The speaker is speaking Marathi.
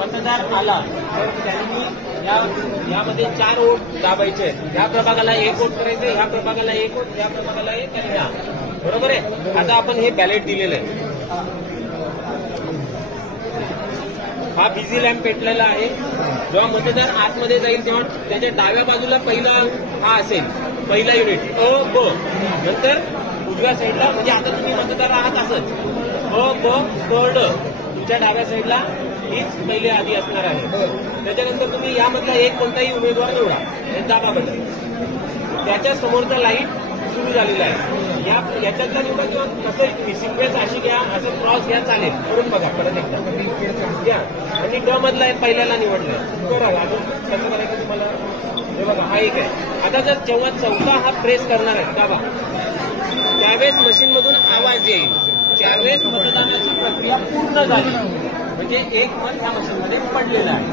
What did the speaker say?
मतदार आला तर त्यांनी यामध्ये 4 वोट दाबायचे आहेत. ह्या प्रभागाला 1 वोट करायचे, ह्या प्रभागाला 1 वोट, ह्या प्रभागाला 1 आणि ह्या. बरोबर आहे. आता आपण हे बॅलेट दिलेलं आहे. हा बिझी लॅम्प पेटलेला आहे. जेव्हा मतदार आतमध्ये जाईल तेव्हा त्याच्या डाव्या बाजूला पहिला हा असेल, पहिला युनिट अ ब. नंतर उजव्या साईडला, म्हणजे आता तुम्ही मतदार आहात असंच अ ब क ड, तुमच्या डाव्या साईडला हीच पहिले आधी असणार आहे. त्याच्यानंतर तुम्ही यामधला एक कोणताही उमेदवार निवडा, दाबा बटन. त्याच्या समोरचा लाईट सुरू झालेला आहे. याच्यातला निवडा किंवा कसं सिक्वेन्स अशी घ्या, असं क्रॉस घ्या, चालेल. करून बघा परत एकदा घ्या. आणि ड मधला पहिल्याला निवडलाय करा. अजून कसं करायचं तुम्हाला हे बघा, हा एक आहे. आता जर जेव्हा चौथा हा प्रेस करणार आहे दाबा, त्यावेळेस मशीनमधून आवाज येईल. त्यावेळेस मतदानाची प्रक्रिया पूर्ण झाली, म्हणजे एक मत ह्या मशीनमध्ये पडलेलं आहे.